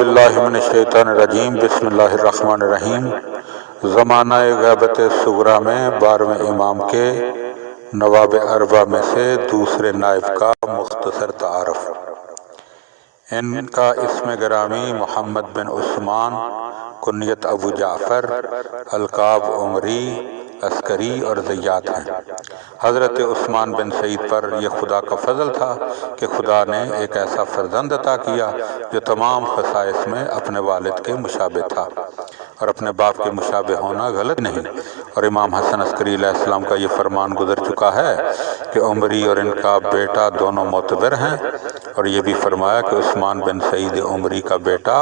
باللہ من الشیطان الرجیم بسم اللہ الرحمن الرحیم۔ زمانہ غیبت صغریٰ میں 12ویں امام کے نواب اربعہ میں سے دوسرے نائب کا مختصر تعارف۔ ان کا اسم گرامی محمد بن عثمان، کنیت ابو جعفر، القاب عمری، عسکری اور زیات ہیں۔ حضرت عثمان بن سعید پر یہ خدا کا فضل تھا کہ خدا نے ایک ایسا فرزند عطا کیا جو تمام خصائص میں اپنے والد کے مشابہ تھا، اور اپنے باپ کے مشابہ ہونا غلط نہیں۔ اور امام حسن عسکری علیہ السلام کا یہ فرمان گزر چکا ہے کہ عمری اور ان کا بیٹا دونوں معتبر ہیں، اور یہ بھی فرمایا کہ عثمان بن سعید عمری کا بیٹا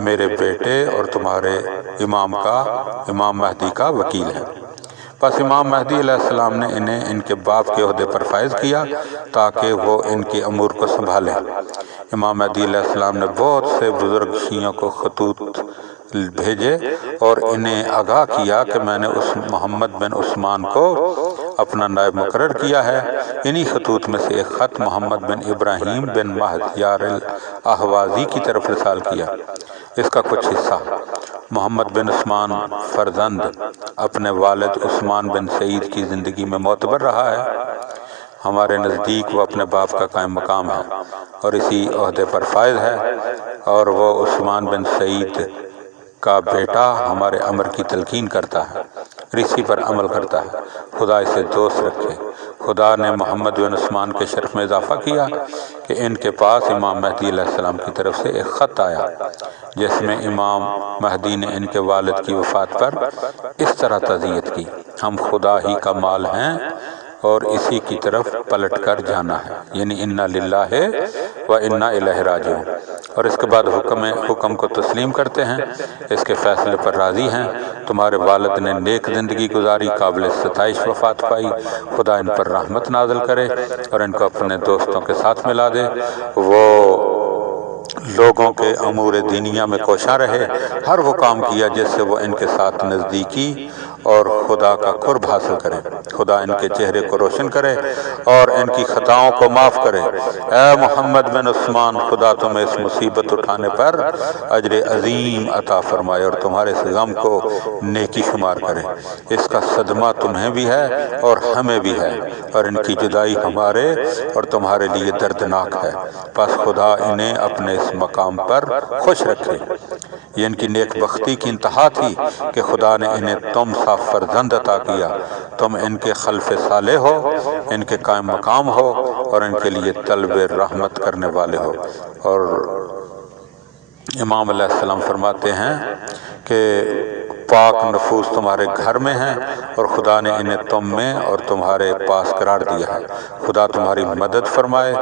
میرے بیٹے اور تمہارے امام مہدی کا وکیل ہے۔ پس امام مہدی علیہ السلام نے انہیں ان کے باپ کے عہدے پر فائز کیا تاکہ وہ ان کے امور کو سنبھالیں۔ امام مہدی علیہ السلام نے بہت سے بزرگ شیعوں کو خطوط بھیجے اور انہیں آگاہ کیا کہ میں نے محمد بن عثمان کو اپنا نائب مقرر کیا ہے۔ انہی خطوط میں سے ایک خط محمد بن ابراہیم بن مہدیار الاحوازی کی طرف رسال کیا۔ اس کا کچھ حصہ: محمد بن عثمان فرزند اپنے والد عثمان بن سعید کی زندگی میں معتبر رہا ہے۔ ہمارے نزدیک وہ اپنے باپ کا قائم مقام ہے اور اسی عہدے پر فائز ہے، اور وہ عثمان بن سعید کا بیٹا ہمارے امر کی تلقین کرتا ہے، اسی پر عمل کرتا ہے۔ خدا اسے دوست رکھے۔ خدا نے محمد بن عثمان کے شرف میں اضافہ کیا کہ ان کے پاس امام مہدی علیہ السلام کی طرف سے ایک خط آیا جس میں امام مہدی نے ان کے والد کی وفات پر اس طرح تعزیت کی: ہم خدا ہی کا مال ہیں اور اسی کی طرف پلٹ کر جانا ہے، یعنی انا للہ و انا الیہ راجعون۔ اور اس کے بعد حکم کو تسلیم کرتے ہیں، اس کے فیصلے پر راضی ہیں۔ تمہارے والد نے نیک زندگی گزاری، قابل ستائش وفات پائی۔ خدا ان پر رحمت نازل کرے اور ان کو اپنے دوستوں کے ساتھ ملا دے۔ وہ لوگوں کے امور دینیہ میں کوشاں رہے، ہر وہ کام کیا جس سے وہ ان کے ساتھ نزدیکی اور خدا کا قرب حاصل کرے۔ خدا ان کے چہرے کو روشن کرے اور ان کی خطاؤں کو معاف کرے۔ اے محمد بن عثمان، خدا تمہیں اس مصیبت اٹھانے پر اجر عظیم عطا فرمائے اور تمہارے اس غم کو نیکی شمار کرے۔ اس کا صدمہ تمہیں بھی ہے اور ہمیں بھی ہے، اور ان کی جدائی ہمارے اور تمہارے لیے دردناک ہے۔ پس خدا انہیں اپنے اس مقام پر خوش رکھے۔ یہ ان کی نیک بختی کی انتہا تھی کہ خدا نے انہیں تم سا فرزند عطا کیا۔ تم ان کے خلف صالح ہو، ان کے قائم مقام ہو اور ان کے لیے طلب رحمت کرنے والے ہو۔ اور امام علیہ السلام فرماتے ہیں کہ پاک نفوس تمہارے گھر میں ہیں اور خدا نے انہیں تم میں اور تمہارے پاس قرار دیا ہے۔ خدا تمہاری مدد فرمائے،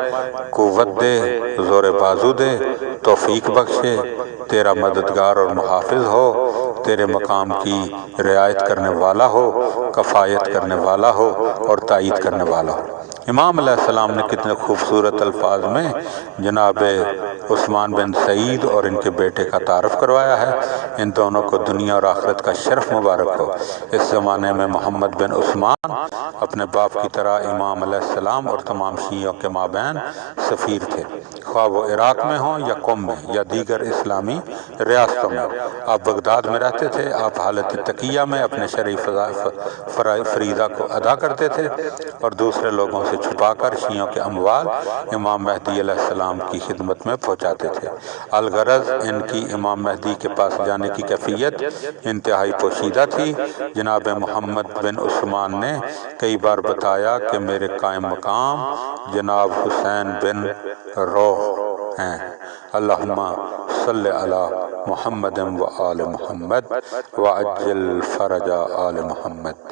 قوت دے، زور بازو دے، توفیق بخشے، تیرا مددگار اور محافظ ہو، تیرے مقام کی رعایت کرنے والا ہو، کفایت کرنے والا ہو اور تائید کرنے والا ہو۔ امام علیہ السلام نے کتنے خوبصورت الفاظ میں جناب عثمان بن سعید اور ان کے بیٹے کا تعارف کروایا ہے۔ ان دونوں کو دنیا اور آخرت کا شرف مبارک ہو۔ اس زمانے میں محمد بن عثمان اپنے باپ کی طرح امام علیہ السلام اور تمام شیعوں کے مابین سفیر تھے، خواہ وہ عراق میں ہوں یا قم میں یا دیگر اسلامی ریاستوں میں۔ آپ بغداد میں رہتے تھے۔ آپ حالت تقیہ میں اپنے شرعی فریضہ کو ادا کرتے تھے اور دوسرے لوگوں سے چھپا کر شیعوں کے اموال امام مہدی علیہ السلام کی خدمت میں پہنچاتے تھے۔ الغرض ان کی امام مہدی کے پاس جانے کی کیفیت انتہائی پوشیدہ تھی۔ جناب محمد بن عثمان نے کئی بار بتایا کہ میرے قائم مقام جناب حسین بن روح ہیں۔ اللہم صلی علی محمد و آل محمد وعجل فرج آل محمد۔